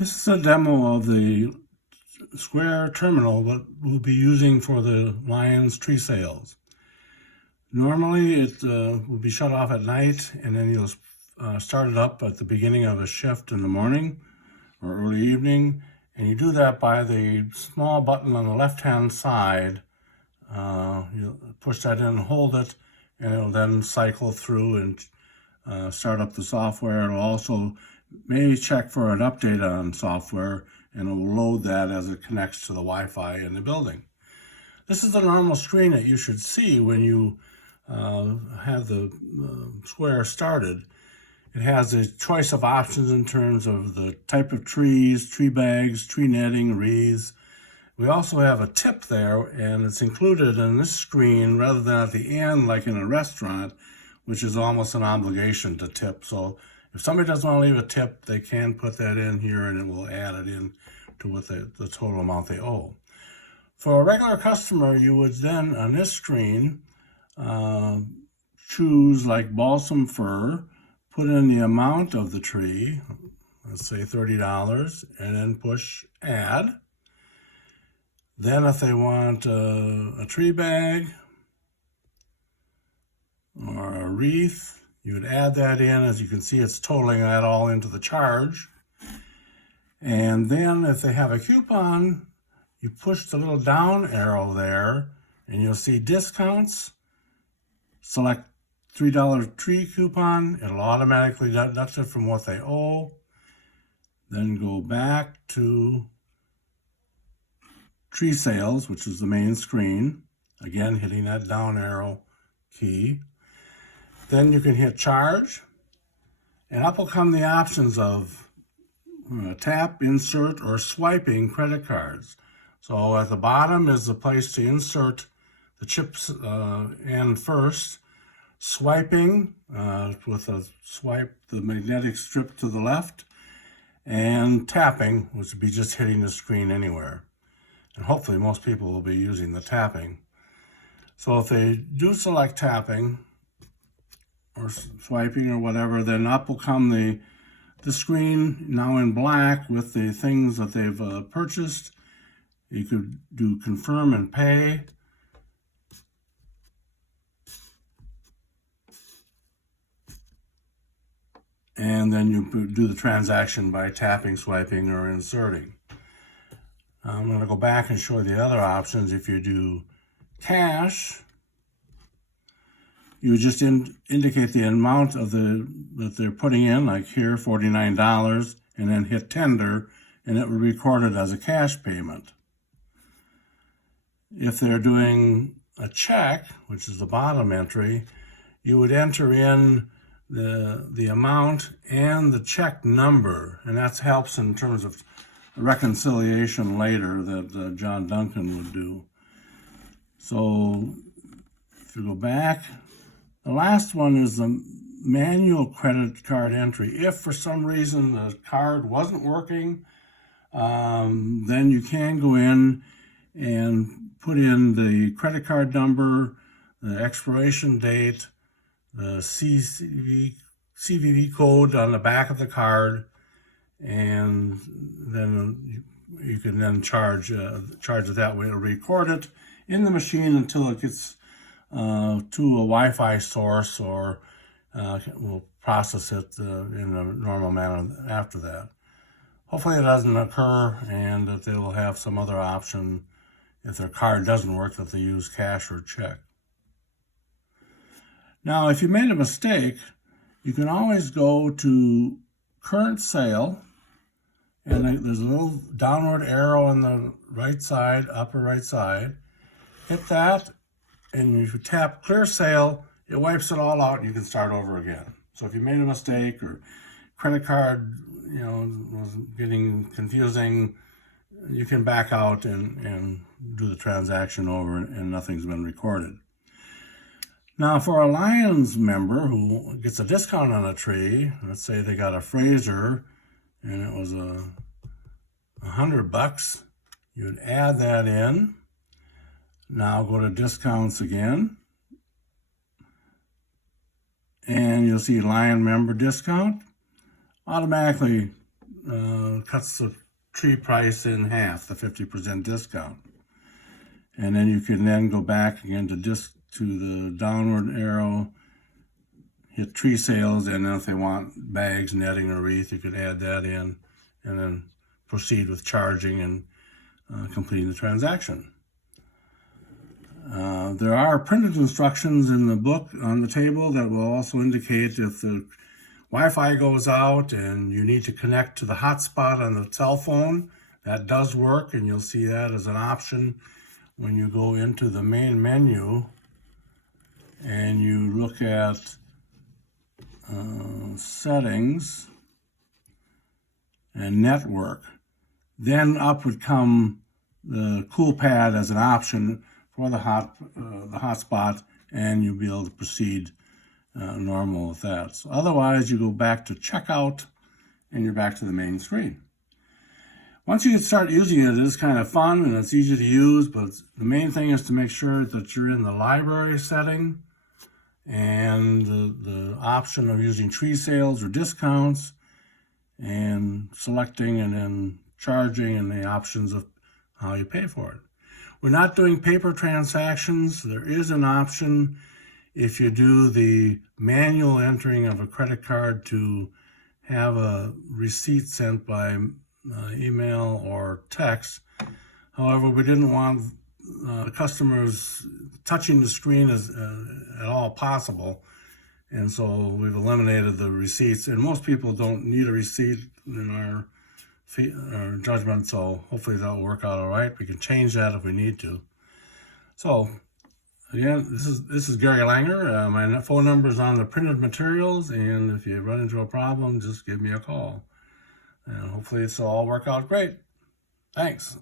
This is a demo of the square terminal that we'll be using for the Lions tree sales. Normally it will be shut off at night, and then you'll start it up at the beginning of a shift in the morning or early evening, and you do that by the small button on the left-hand side. You push that in and hold it, and it'll then cycle through and start up the software. It'll also maybe check for an update on software, and it will load that as it connects to the Wi-Fi in the building. This is the normal screen that you should see when you have the square started. It has a choice of options in terms of the type of trees, tree bags, tree netting, wreaths. We also have a tip there, and it's included in this screen rather than at the end like in a restaurant, which is almost an obligation to tip. So if somebody doesn't want to leave a tip, they can put that in here and it will add it in to what the total amount they owe. For a regular customer, you would then on this screen choose like balsam fir, put in the amount of the tree, let's say $30, and then push add. Then if they want a tree bag or a wreath, you would add that in. As you can see, it's totaling that all into the charge. And then if they have a coupon, you push the little down arrow there and you'll see discounts. Select $3 tree coupon. It'll automatically deduct it from what they owe. Then go back to tree sales, which is the main screen. Again, hitting that down arrow key. Then you can hit charge, and up will come the options of tap, insert, or swiping credit cards. So at the bottom is the place to insert the chips in first. Swiping with a swipe the magnetic strip to the left, and tapping, which would be just hitting the screen anywhere. And hopefully most people will be using the tapping. So if they do select tapping or swiping or whatever, then up will come the screen now in black with the things that they've purchased. You could do confirm and pay. And then you do the transaction by tapping, swiping, or inserting. I'm going to go back and show you the other options. If you do cash, you just indicate the amount of that they're putting in, like here, $49, and then hit tender, and it will be recorded as a cash payment. If they're doing a check, which is the bottom entry, you would enter in the amount and the check number, and that helps in terms of reconciliation later that John Duncan would do. So if you go back, the last one is the manual credit card entry. If for some reason the card wasn't working, then you can go in and put in the credit card number, the expiration date, the CVV code on the back of the card, and then you can then charge it that way. It'll record it in the machine until it gets to a Wi-Fi source, or we'll process it in a normal manner after that. Hopefully it doesn't occur, and that they will have some other option if their card doesn't work, that they use cash or check. Now, if you made a mistake, you can always go to current sale, and there's a little downward arrow on the right side, upper right side. Hit that, and if you tap clear sale, it wipes it all out and you can start over again. So if you made a mistake or credit card, was getting confusing, you can back out and do the transaction over, and nothing's been recorded. Now, for a Lions member who gets a discount on a tree, let's say they got a Fraser and it was $100, you'd add that in. Now go to discounts again, and you'll see Lion member discount. Automatically cuts the tree price in half, the 50% discount. And then you can then go back again to the downward arrow, hit tree sales, and then if they want bags, netting, or wreath, you could add that in, and then proceed with charging and completing the transaction. There are printed instructions in the book on the table that will also indicate if the Wi-Fi goes out and you need to connect to the hotspot on the cell phone. That does work, and you'll see that as an option when you go into the main menu and you look at settings and network. Then up would come the cool pad as an option for the hotspot, and you'll be able to proceed normal with that. So otherwise, you go back to checkout, and you're back to the main screen. Once you start using it, it is kind of fun and it's easy to use, but the main thing is to make sure that you're in the library setting and the option of using tree sales or discounts, and selecting and then charging, and the options of how you pay for it. We're not doing paper transactions. There is an option if you do the manual entering of a credit card to have a receipt sent by email or text. However, we didn't want customers touching the screen as at all possible, and so we've eliminated the receipts. And most people don't need a receipt in our judgment, so hopefully that'll work out all right. We can change that if we need to. So again, this is Gary Langer. My phone number is on the printed materials, and if you run into a problem, just give me a call. And hopefully this will all work out great. Thanks.